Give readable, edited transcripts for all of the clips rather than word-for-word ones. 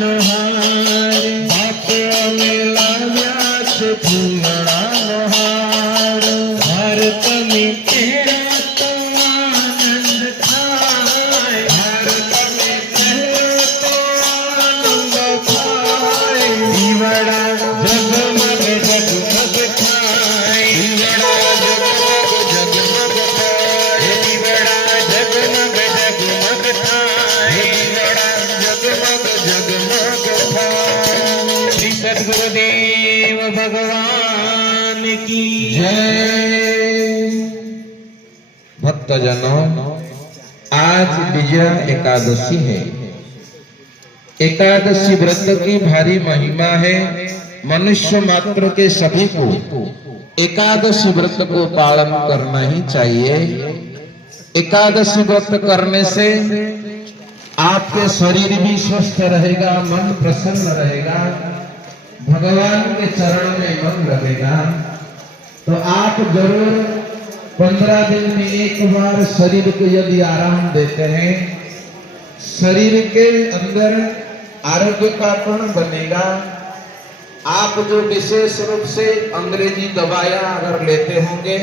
નો હાર બાપે અમે લાવ્યા છે ફૂલડાનો હાર હાર તમે પહેરો તો આનંદ થાય હાર તમે પહેરો તો આનંદ થાય દીવડા જગમગ જગમગ થાય દીવડા જગમગ જગમગ થાય દીવડા જગમગ જગમગ થાય દીવડા જગમગ જગમગ થાય શ્રી સદગુરુદેવ भगवान की जय। भक्तजनों, आज विजया एकादशी है। एकादशी व्रत की भारी महिमा है। मनुष्य मात्र के सभी को एकादशी व्रत को पालन करना ही चाहिए। एकादशी व्रत करने से आपके शरीर भी स्वस्थ रहेगा, मन प्रसन्न रहेगा, भगवान के चरण में मन लगेगा। तो आप जरूर 15 दिन में एक बार शरीर को यदि आराम देते हैं, शरीर के अंदर आरोग्य का कोण बनेगा। आप जो विशेष रूप से अंग्रेजी दवाइयां अगर लेते होंगे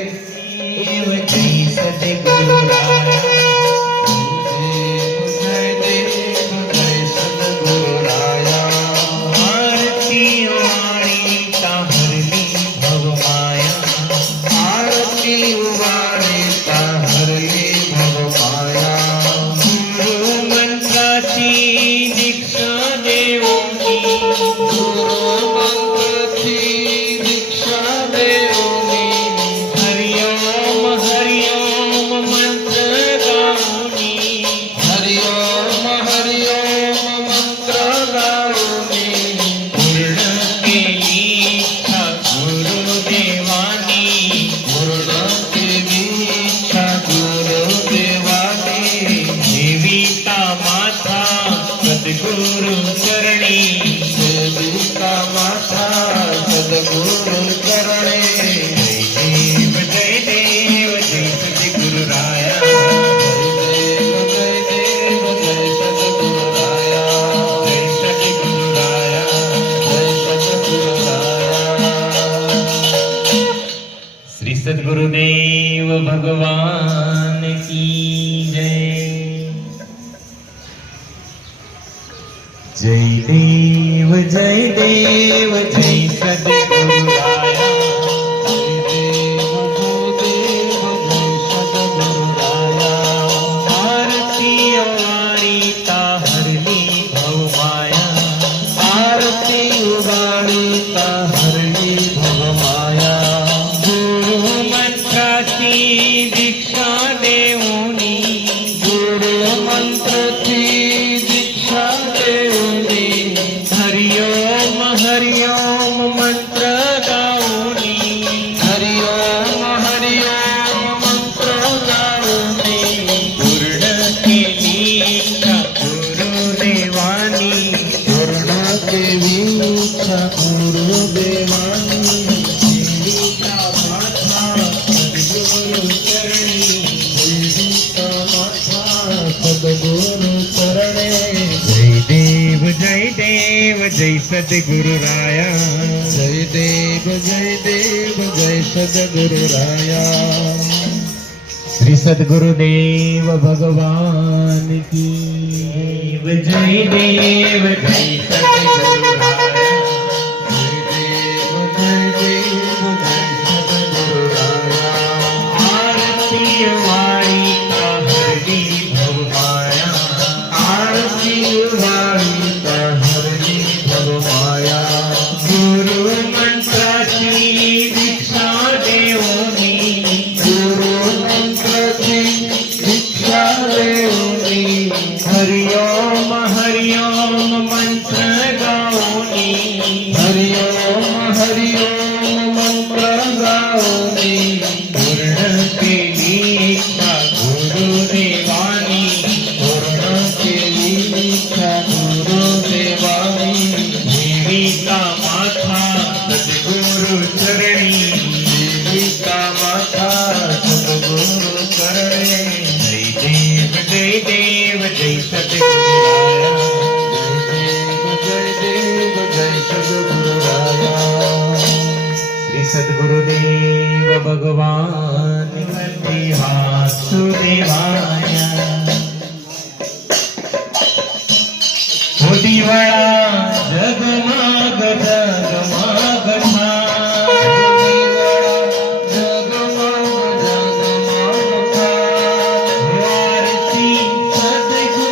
सदगुरु चरणी सेविका माता सदगुरु चरणे जय देव जय सदगुरु राया जय देव जय सदगुरु राया जय सदगुरु राया जय सदगुरु राया। श्री सदगुरुदेव भगवान की जय। जय देव जय देव जय सदगुरु राया जय देव जय सदगुरु राया। आरती वाणी हरली भव माया आरती वाणी हरली भव माया। गुरु मंत्राची दीक्षा देऊनी गुरु मंत्राची दीक्षा हरिओम मंत्र गाऊनी हरिओम हरिओम मंत्र गाऊनी पूर्ण केली इच्छा गुरुदेवानी पूर्ण केली इच्छा गुरुदेवानी। देवीचा माथा सद्गुरु चरणी देवीचा माथा सद्गुरु चरणे जय देव जय सदगुरु राया जय देव जय सदगुरु राया। श्री सदगुरुदेव भगवान की जय देव जय सदगुरु राया जय देव जय सदगुरु राया। आरती वाणी हरली भव माया आरती वाणी हरली भव माया। गुरु मंत्राची दीक्षा देऊनी गुरु मंत्राची दीक्षा देऊनी हरिओम हरिओम मंत्र भगवान वंदे वासुदेवाय दिवाळा जगमग जगमग आरती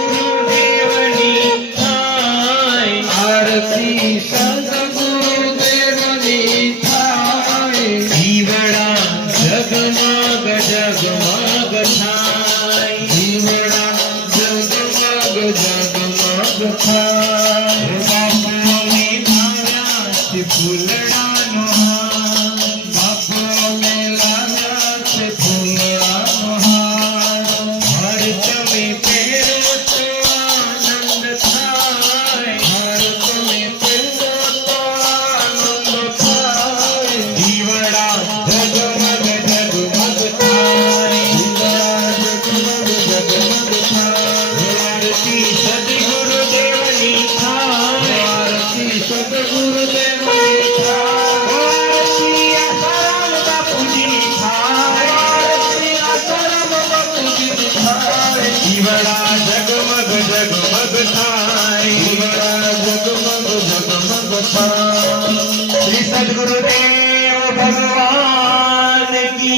सद्गुरुदेवनी थाय आरती सद्गुरुदेवनी थाय दिवाळा जगमग जगमग थाय दिवड़ा जगमग जगमग थाय बापू में धाव्या से फूलड़ानो हार बापू में लाव्या से फूलड़ानो हार भारत में पेरो तो आनंद थाय भारत में पेरो तो आनंद थाय दिवड़ा जगमग जगमग थाय दिवड़ा जगमग जगमग थाय आरती सद्गुरुदेवनी थाय आरती सद्गुरुदेवनी थाय आरती आसाराम बापूजी थाय आरती आसाराम बापूजी थाय दिवड़ा जगमग जगमग थाय दिवड़ा जगमग जगमग थाय श्री सद्गुरुदेव भगवान की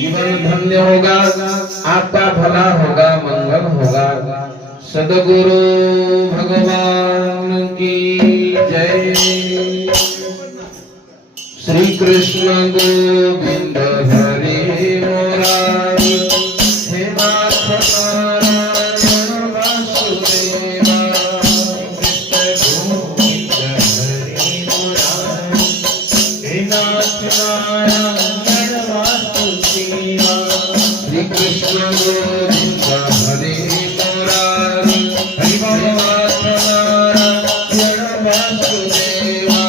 जीवन धन्य होगा, आपका भला होगा, मंगल होगा। सद्गुरु भगवान की जय। श्री कृष्ण गोविंद हरे मुरारी हे नाथ नारायण वासुदेवा कृष्ण गोविंद हरे मुरारी हे नाथ नारायण वासुदेवा श्री कृष्ण गोविंद हरे मुरारी हरि हे नाथ नारायण वासुदेवा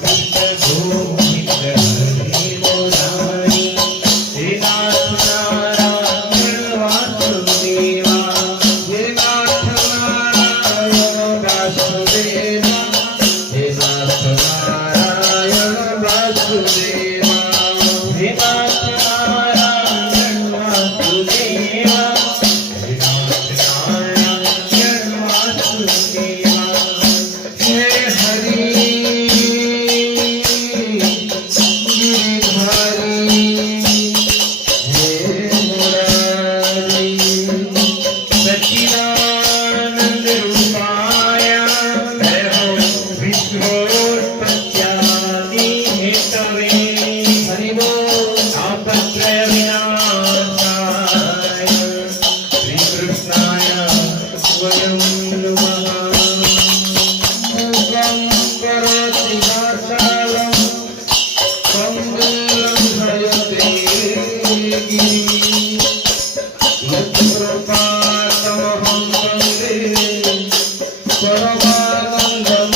कृष्ण गोविंद हरे मुरारी हे नाथ नारायण वासुदेवा हे नाथ नारायण वासुदेवा हे नाथ नारायण वासुदेवा हे नाथ नारायण वासुदेवा हे नाथ नारायण वासुदेवा हे हरि गिरिधारी हे मुरारी सच्चिदानंद रूपाय वैभव विश्वोत्पत्त्यादि हेतवे हरि बोल तापत्रय विनाशाय श्रीकृष्णाय वयं नमः मुखं करोति वाचालं पङ्गुलं हयते गिरिं यत्कृपातमहं वन्दे परमानन्दमाधवम्